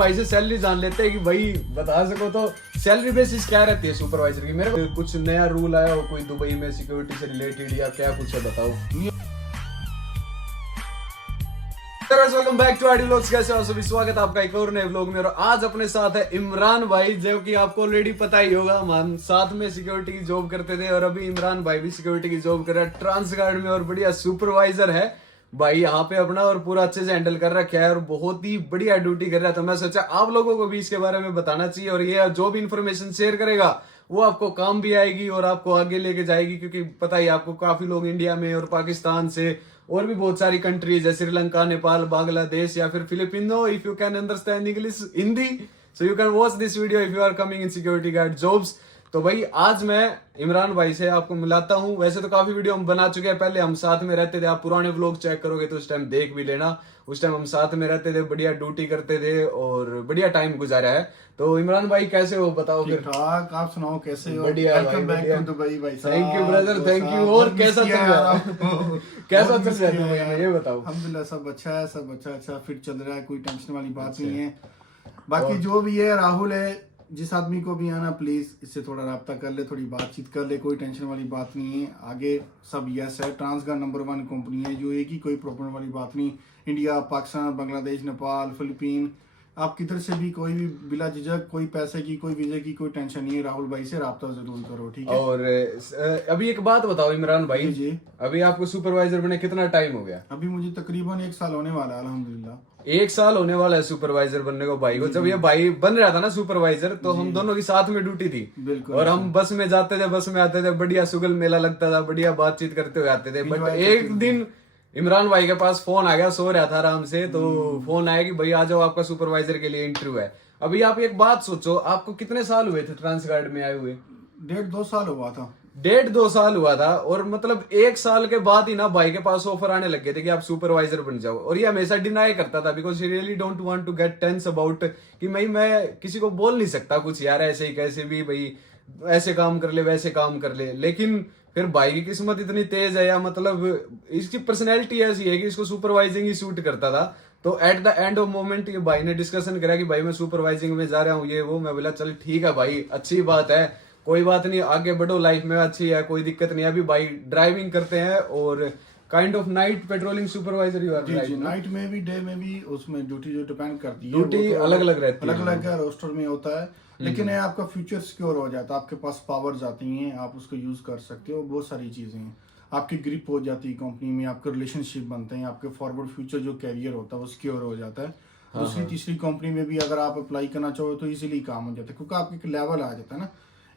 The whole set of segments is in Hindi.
भाई से सैलरी जान लेते हैं कि भाई बता सको तो सैलरी बेसिस क्या रहती है सुपरवाइजर की। मेरे को कुछ नया रूल आया हो कोई दुबई में सिक्योरिटी से रिलेटेड या क्या कुछ है बताओ। Welcome back to RD vlogs. कैसे हो सभी, स्वागत है आपका एक और नए व्लॉग में। और आज अपने साथ है इमरान भाई, जो कि आपको ऑलरेडी पता ही होगा, हम साथ में सिक्योरिटी की जॉब करते थे और अभी इमरान भाई भी सिक्योरिटी की जॉब कर रहा है ट्रांसगार्ड में और बढ़िया सुपरवाइजर है भाई यहाँ पे अपना और पूरा अच्छे से हैंडल कर रखा है और बहुत ही बढ़िया ड्यूटी कर रहा है। तो मैं सोचा आप लोगों को भी इसके बारे में बताना चाहिए और ये जो भी इन्फॉर्मेशन शेयर करेगा वो आपको काम भी आएगी और आपको आगे लेके जाएगी, क्योंकि पता ही आपको काफी लोग इंडिया में और पाकिस्तान से और भी बहुत सारी कंट्रीज है, श्रीलंका, नेपाल, बांग्लादेश या फिर Filipino. If you can understand English Hindi so you can watch this video if you are coming in security guard jobs. तो भाई आज मैं इमरान भाई से आपको मिलाता हूं। वैसे तो काफी वीडियो हम बना चुके हैं, पहले हम साथ में रहते थे, आप पुराने व्लॉग चेक करोगे तो उस टाइम देख भी लेना। उस टाइम हम साथ में रहते थे, बढ़िया ड्यूटी करते थे और बढ़िया टाइम गुजारा है। तो इमरान भाई कैसे हो बताओ फिर। ठीक, आप सुनाओ कैसे हो। बढ़िया वेलकम बैक टू दुबई भाई साहब। Thank you brother, thank you. और कैसा चल रहा है कैसा चल रहा है ये बताओ। अल्हम्दुलिल्लाह सब अच्छा है, सब अच्छा फिट चल रहा है, कोई टेंशन वाली बात नहीं है। बाकी जो भी है, राहुल है, जिस आदमी को भी आना प्लीज इससे थोड़ा राब्ता कर ले, थोड़ी बातचीत कर ले, कोई टेंशन वाली बात नहीं है। आगे सब यस है। ट्रांसगार्ड नंबर 1 कंपनी है, जो एक ही कोई प्रॉब्लम वाली बात नहीं। इंडिया, पाकिस्तान, बांग्लादेश, नेपाल, फिलीपीन, आप किधर से भी कोई भी बिला झिझक, कोई पैसे की, कोई वीजे की कोई टेंशन नहीं है। राहुल भाई से राब्ता जरूर करो, ठीक है। और अभी एक बात बताओ इमरान भाई जी, अभी आपको सुपरवाइजर बने कितना टाइम हो गया। अभी मुझे तकरीबन 1 साल होने वाला है अल्हम्दुलिल्लाह। 1 साल होने वाला है सुपरवाइजर बनने को भाई को। जब ये भाई बन रहा था ना सुपरवाइजर तो हम दोनों की साथ में ड्यूटी थी। बिल्कुल। और हम बस में जाते थे, बस में आते थे, बढ़िया सुगल मेला लगता था, बढ़िया बातचीत करते हुए आते थे। बट एक दिन इमरान भाई के पास फोन आ गया, सो रहा था आराम से, तो फोन आया कि भाई आ जाओ, आपका सुपरवाइजर के लिए इंटरव्यू है। अभी आप एक बात सोचो, आपको कितने साल हुए थे ट्रांसगार्ड में आए हुए। 1.5-2 साल हुआ था। 1.5-2 साल हुआ था और मतलब 1 साल के बाद ही ना भाई के पास ऑफर आने लग गए थे कि आप सुपरवाइजर बन जाओ। और ये हमेशा डिनाई करता था because he really don't want to get tense about कि मैं किसी को बोल नहीं सकता कुछ यार, ऐसे ही कैसे भी भाई ऐसे काम कर ले वैसे काम कर ले। लेकिन फिर भाई की किस्मत इतनी तेज है, या मतलब इसकी पर्सनैलिटी ऐसी है कि इसको सुपरवाइजिंग ही सूट करता था। तो at the end of moment ये भाई ने डिस्कशन करा कि भाई मैं सुपरवाइजिंग में जा रहा हूँ, ये वो। मैं बोला चल ठीक है भाई, अच्छी बात है, कोई बात नहीं, आगे बढ़ो लाइफ में, अच्छी है, कोई दिक्कत नहीं। अभी भाई ड्राइविंग करते हैं और kind of night patrolling supervisor you are driving. Night में भी, डे में भी, उसमें ड्यूटी जो डिपेंड करती है, ड्यूटी अलग अलग रहती है, अलग अलग है, रोस्टर में होता है। लेकिन ये आपका फ्यूचर सिक्योर हो जाता है, आपके पास पावर्स आती हैं, आप उसको यूज कर सकते हो, बहुत सारी चीजें हैं। आपकी ग्रिप हो जाती है कंपनी में, आपके रिलेशनशिप बनते हैं, आपके फॉरवर्ड फ्यूचर जो कैरियर होता है वो सिक्योर हो जाता है। दूसरी तीसरी कंपनी में भी अगर आप अप्लाई करना चाहो तो इजीली काम हो जाता है, क्योंकि आपका एक लेवल आ जाता है ना,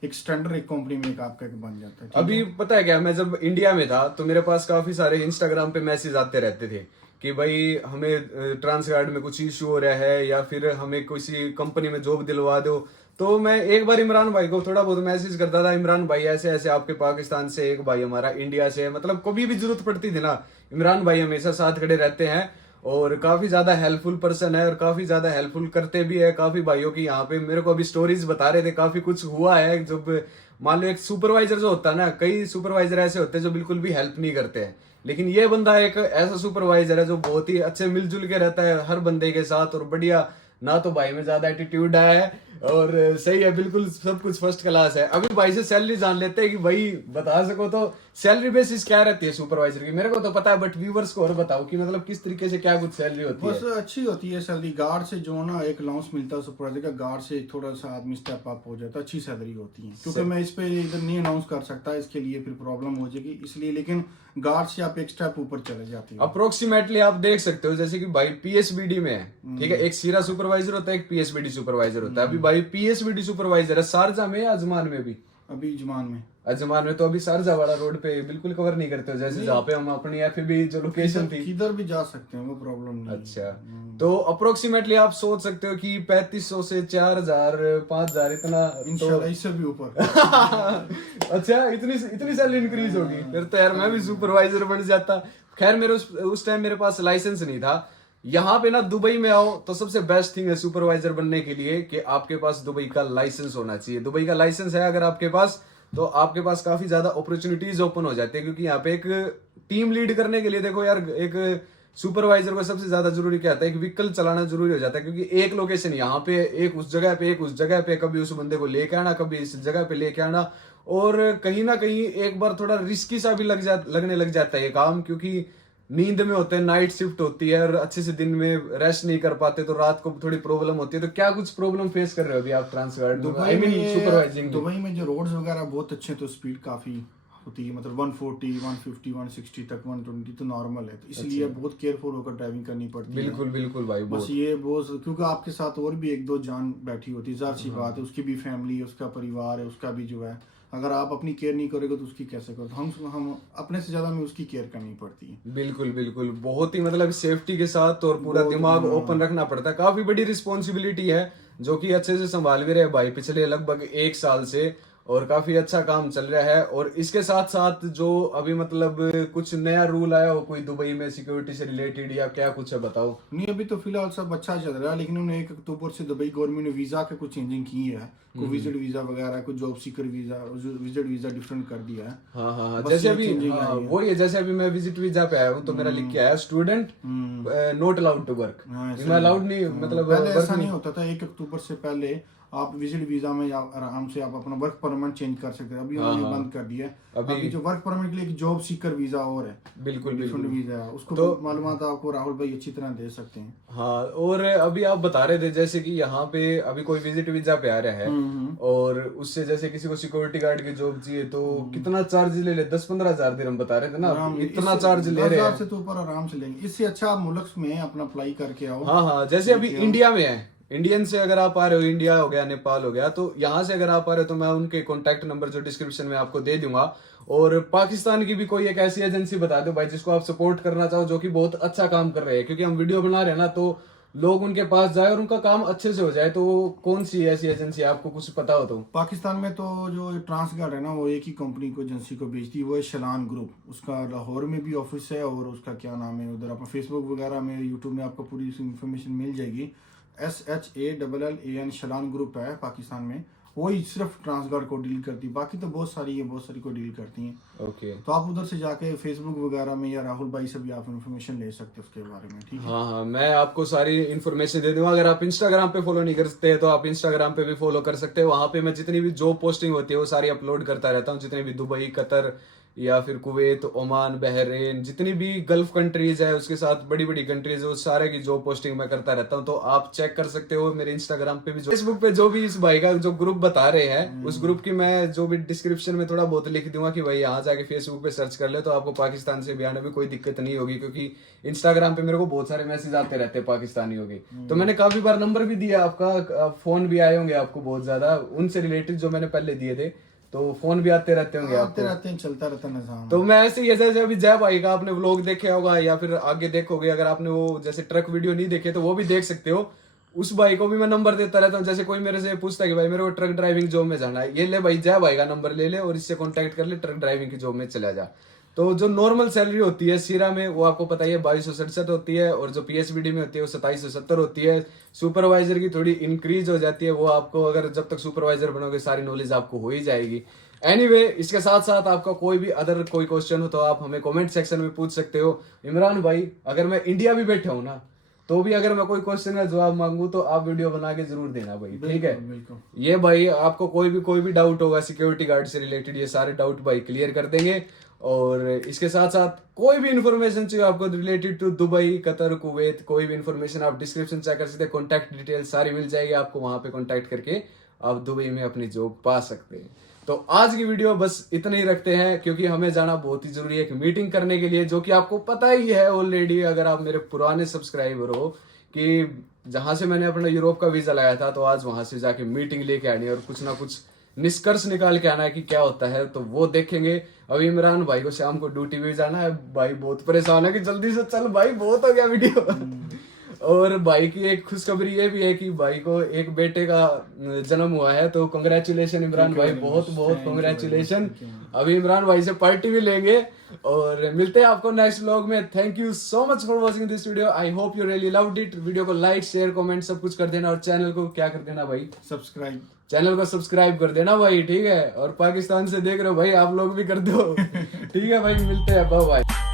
एक स्टैंडर्ड एक कंपनी में एक आपका एक बन जाता है। अभी पता है क्या, मैं जब इंडिया में था तो मेरे पास काफी सारे इंस्टाग्राम पे मैसेज आते रहते थे कि भाई हमें ट्रांसगार्ड में कुछ इशू हो रहा है या फिर हमें किसी कंपनी में जॉब दिलवा दो। तो मैं एक बार इमरान भाई को थोड़ा बहुत मैसेज करता था, इमरान भाई ऐसे ऐसे आपके पाकिस्तान से, एक भाई हमारा इंडिया से, मतलब कभी भी जरूरत पड़ती थी ना, इमरान भाई हमेशा साथ खड़े रहते हैं और काफी ज्यादा हेल्पफुल पर्सन है और काफी ज्यादा हेल्पफुल करते भी है। काफी भाइयों की यहाँ पे मेरे को अभी स्टोरीज बता रहे थे, काफी कुछ हुआ है। जब मान लो एक सुपरवाइजर जो होता है ना, कई सुपरवाइजर ऐसे होते हैं जो बिल्कुल भी हेल्प नहीं करते हैं, लेकिन ये बंदा एक ऐसा सुपरवाइजर है जो बहुत ही अच्छे मिलजुल के रहता है हर बंदे के साथ। और बढ़िया ना तो भाई में ज्यादा एटीट्यूड है और सही है, बिल्कुल सब कुछ फर्स्ट क्लास है। अभी भाई से सैलरी जान लेते हैं कि भाई बता सको तो सैलरी बेसिस क्या रहती है सुपरवाइजर की। मेरे को तो पता है बट व्यूवर्स को और बताओ कि मतलब किस तरीके से क्या कुछ सैलरी होती है। बस अच्छी होती है सैलरी। गार्ड से जो ना एक अलाउंस मिलता है सुपरवाइजर का, गार्ड से एक थोड़ा सा आदमी स्टेप अप हो जाता है, अच्छी सैलरी होती है। क्योंकि मैं इस पे इधर नहीं अनाउंस कर सकता, इसके लिए फिर प्रॉब्लम हो जाएगी, इसलिए। लेकिन गार्ड से आप एक स्टेप ऊपर चले जाते हो। अप्रोक्सीमेटली आप देख सकते हो जैसे कि भाई पीएसबीडी में है, ठीक है, एक सीरा सुपरवाइजर होता है, एक पीएसबीडी सुपरवाइजर होता है। अभी भाई पीएसबीडी सुपरवाइजर है शारजा में या अजमान में भी। अभी जमान में, अजमान में तो अभी शारजा वाला रोड पे बिल्कुल कवर नहीं करते हो, जैसे जहाँ पे हम अपनी एफबी जो लोकेशन थी किधर भी जा सकते हैं, वो प्रॉब्लम नहीं। अच्छा, तो अप्रोक्सीमेटली आप सोच सकते हो कि 3500 से 4000 5000 इतना, इंशाल्लाह इससे भी ऊपर। अच्छा, इतनी सैलरी इंक्रीज होगी फिर तो यार मैं भी सुपरवाइजर बन जाता। खैर मेरे उस टाइम मेरे पास लाइसेंस नहीं था। यहाँ पे ना दुबई में आओ तो सबसे बेस्ट थिंग है सुपरवाइजर बनने के लिए कि आपके पास दुबई का लाइसेंस होना चाहिए। दुबई का लाइसेंस है अगर आपके पास, तो आपके पास काफी ज्यादा अपॉर्चुनिटीज ओपन हो जाती है, क्योंकि यहाँ पे एक टीम लीड करने के लिए देखो यार, एक सुपरवाइजर को सबसे ज्यादा जरूरी क्या होता है, एक व्हीकल चलाना जरूरी हो जाता है, क्योंकि एक लोकेशन यहाँ पे, एक उस जगह पे, एक उस जगह पे, कभी उस बंदे को लेके आना, कभी इस जगह पे लेके आना, और कहीं ना कहीं एक बार थोड़ा रिस्की सा भी लगने लग जाता है ये काम, क्योंकि नींद में होते हैं, नाइट शिफ्ट होती है और अच्छे से दिन में रेस्ट नहीं कर पाते, तो रात को थोड़ी प्रॉब्लम होती है। तो क्या कुछ प्रॉब्लम फेस कर रहे हो अभी आप ट्रांसगार्ड में, आई मीन सुपरवाइजिंग? दुबई में जो रोड्स वगैरह बहुत अच्छे, तो स्पीड काफी होती है, मतलब 140, 150, 160 तक, 120 तो नॉर्मल है, तो इसलिए बहुत केयरफुल होकर ड्राइविंग करनी पड़ती है। बिल्कुल बिल्कुल भाई, बस ये बहुत, क्योंकि आपके साथ और भी एक दो जान बैठी होती है, जाहिर सी बात है, उसकी भी फैमिली है, उसका परिवार है, उसका भी जो है, अगर आप अपनी केयर नहीं करोगे तो उसकी कैसे करोगे? हम अपने से ज्यादा हमें उसकी केयर करनी पड़ती है। बिल्कुल बिल्कुल, बहुत ही मतलब सेफ्टी के साथ और पूरा दिमाग ओपन रखना पड़ता है, काफी बड़ी रिस्पॉन्सिबिलिटी है, जो कि अच्छे से संभाल भी रहे भाई पिछले लगभग 1 साल से, और काफी अच्छा काम चल रहा है। और इसके साथ साथ जो अभी मतलब कुछ नया रूल आया हो कोई दुबई में सिक्योरिटी से रिलेटेड, या क्या कुछ है बताओ? नहीं, अभी तो फिलहाल सब अच्छा चल रहा है, लेकिन उन्होंने 1 अक्टूबर से दुबई गवर्नमेंट ने वीजा के कुछ चेंजिंग की है, कोई विजिट वीजा वगैरह, कोई job seeker visa, visit visa different कर दिया है। हाँ हाँ, जैसे अभी वो ये, जैसे अभी मैं विजिट वीजा पे आया हूँ तो मेरा लिख के आया student not allowed to work, allowed नहीं, मतलब पहले ऐसा नहीं होता था। 1 अक्टूबर से पहले आप विजिट वीजा में आराम से आप अपना वर्क परमिट चेंज कर सकते हैं, अभी उन्होंने बंद कर दिया है। अभी जो वर्क परमिट के लिए एक जॉब सीकर वीजा और है, बिल्कुल डिफरेंट वीजा है, उसको तो मालूमात आपको राहुल भाई अच्छी तरह दे सकते हैं। हाँ, और अभी आप बता रहे थे जैसे कि यहाँ पे अभी कोई विजिट वीजा पे आ रहा है और उससे जैसे किसी को सिक्योरिटी गार्ड की जॉब चाहिए तो कितना चार्ज ले ले? 10-15 हजार दिरहम बता रहे थे ना, इतना चार्ज ले रहे हैं। से तो ऊपर आराम से लेंगे, इससे अच्छा आप मुल्क में अपना अप्लाई करके आओ। हाँ हाँ, जैसे अभी इंडिया में है, इंडियन से अगर आप आ रहे हो, इंडिया हो गया, नेपाल हो गया, तो यहाँ से अगर आप आ रहे हो तो मैं उनके कॉन्टैक्ट नंबर जो डिस्क्रिप्शन में आपको दे दूंगा। और पाकिस्तान की भी कोई एक ऐसी एजेंसी बता दो भाई जिसको आप सपोर्ट करना चाहो, जो कि बहुत अच्छा काम कर रहे हैं, क्योंकि हम वीडियो बना रहे हैं ना, तो लोग उनके पास जाए और उनका काम अच्छे से हो जाए। तो कौन सी ऐसी एजेंसी आपको कुछ पता हो तो? पाकिस्तान में तो जो ट्रांसगार्ड है ना, वो एक ही कंपनी को, एजेंसी को बेचती है, वो है शलान ग्रुप। उसका लाहौर में भी ऑफिस है, और उसका क्या नाम है, उधर अपना फेसबुक वगैरह में, यूट्यूब में आपको पूरी इन्फॉर्मेशन मिल जाएगी। SHALLAN शलान ग्रुप है पाकिस्तान में, वही सिर्फ ट्रांसगार्ड को डील करती है, बाकी तो बहुत सारी को डील करती हैं। ओके, तो आप उधर से जाके फेसबुक वगैरह में या राहुल भाई से भी आप इन्फॉर्मेशन ले सकते हो उसके बारे में, ठीक है? हाँ हाँ, मैं आपको सारी इन्फॉर्मेशन दे दूंगा। अगर आप इंस्टाग्राम पे फॉलो नहीं करते हैं तो आप इंस्टाग्राम पे भी फॉलो कर सकते हो, वहां पे मैं जितनी भी जॉब पोस्टिंग होती है वो सारी अपलोड करता रहता हूँ, जितने भी दुबई, कतर या फिर कुवैत, ओमान, बहरीन, जितनी भी गल्फ कंट्रीज है, उसके साथ बड़ी बड़ी कंट्रीज है, उस सारे की जॉब पोस्टिंग मैं करता रहता हूँ। तो आप चेक कर सकते हो मेरे इंस्टाग्राम पे भी, फेसबुक पे जो भी इस भाई का जो ग्रुप बता रहे हैं, उस ग्रुप की मैं जो भी डिस्क्रिप्शन में थोड़ा बहुत लिख दूंगा कि भाई यहाँ जाके फेसबुक पे सर्च कर ले, तो आपको पाकिस्तान से भी आने में कोई दिक्कत नहीं होगी, क्योंकि इंस्टाग्राम पे मेरे को बहुत सारे मैसेज आते रहते हैं पाकिस्तानियों के। तो मैंने काफी बार नंबर भी दिया आपका, फोन भी आए होंगे आपको बहुत ज्यादा, उनसे रिलेटेड जो मैंने पहले दिए थे, तो फोन भी आते रहते होंगे, आते रहते हैं, चलता रहता है निजाम। तो मैं ऐसे ही, जैसे अभी जय भाई का आपने व्लॉग देखे होगा या फिर आगे देखोगे, अगर आपने वो जैसे ट्रक वीडियो नहीं देखे तो वो भी देख सकते हो। उस भाई को भी मैं नंबर देता रहता हूँ, जैसे कोई मेरे से पूछता है कि भाई मेरे को ट्रक ड्राइविंग जॉब में जाना है, ये ले भाई जय भाई का नंबर ले ले और इससे कॉन्टेक्ट कर ले, ट्रक ड्राइविंग की जॉब में चला जा। तो जो नॉर्मल सैलरी होती है सीरा में, वो आपको पता ही है 2267 होती है, और जो PSBD में होती है वो 2770 होती है। सुपरवाइजर की थोड़ी इंक्रीज हो जाती है, वो आपको अगर जब तक सुपरवाइजर बनोगे सारी नॉलेज आपको हो ही जाएगी। एनीवे, इसके साथ साथ आपका कोई भी अदर कोई क्वेश्चन हो तो आप हमें कमेंट सेक्शन में पूछ सकते हो। इमरान भाई, अगर मैं इंडिया भी बैठा हूँ ना, तो भी अगर मैं कोई क्वेश्चन का जवाब मांगू तो आप वीडियो बना के जरूर देना भाई, ठीक है? ये भाई आपको कोई भी डाउट होगा सिक्योरिटी गार्ड से रिलेटेड, ये सारे डाउट भाई क्लियर कर देंगे। और इसके साथ साथ कोई भी इन्फॉर्मेशन चाहिए आपको related to Dubai, Qatar, Kuwait, कोई भी इन्फॉर्मेशन आप डिस्क्रिप्शन चेक कर सकते हैं, कॉन्टैक्ट डिटेल सारी मिल जाएगी आपको, वहां पे कॉन्टैक्ट करके आप दुबई में अपनी जॉब पा सकते हैं। तो आज की वीडियो बस इतना ही रखते हैं, क्योंकि हमें जाना बहुत ही जरूरी है एक मीटिंग करने के लिए, जो कि आपको पता ही है ऑलरेडी, अगर आप मेरे पुराने सब्सक्राइबर हो, कि जहां से मैंने अपना यूरोप का वीजा लगाया था, तो आज वहां से जाके मीटिंग लेके आनी है और कुछ ना कुछ निष्कर्ष निकाल के आना है कि क्या होता है, तो वो देखेंगे। अभी इमरान भाई को शाम को ड्यूटी पे जाना है, भाई बहुत परेशान है कि जल्दी से चल भाई, बहुत हो गया वीडियो। और भाई की एक खुशखबरी ये भी है कि भाई को एक बेटे का जन्म हुआ है, तो कांग्रेचुलेशन इमरान भाई, बहुत बहुत कांग्रेचुलेशन। अभी इमरान भाई से पार्टी भी लेंगे और मिलते हैं आपको नेक्स्ट व्लॉग में। Thank you so much for watching this video, I hope you really loved it. Video को लाइक, शेयर, कमेंट सब कुछ कर देना, और चैनल को क्या कर देना भाई, चैनल को सब्सक्राइब कर देना भाई, ठीक है? और पाकिस्तान से देख रहे हो भाई, आप लोग भी कर दो, ठीक है भाई? मिलते हैं, बाय बाय।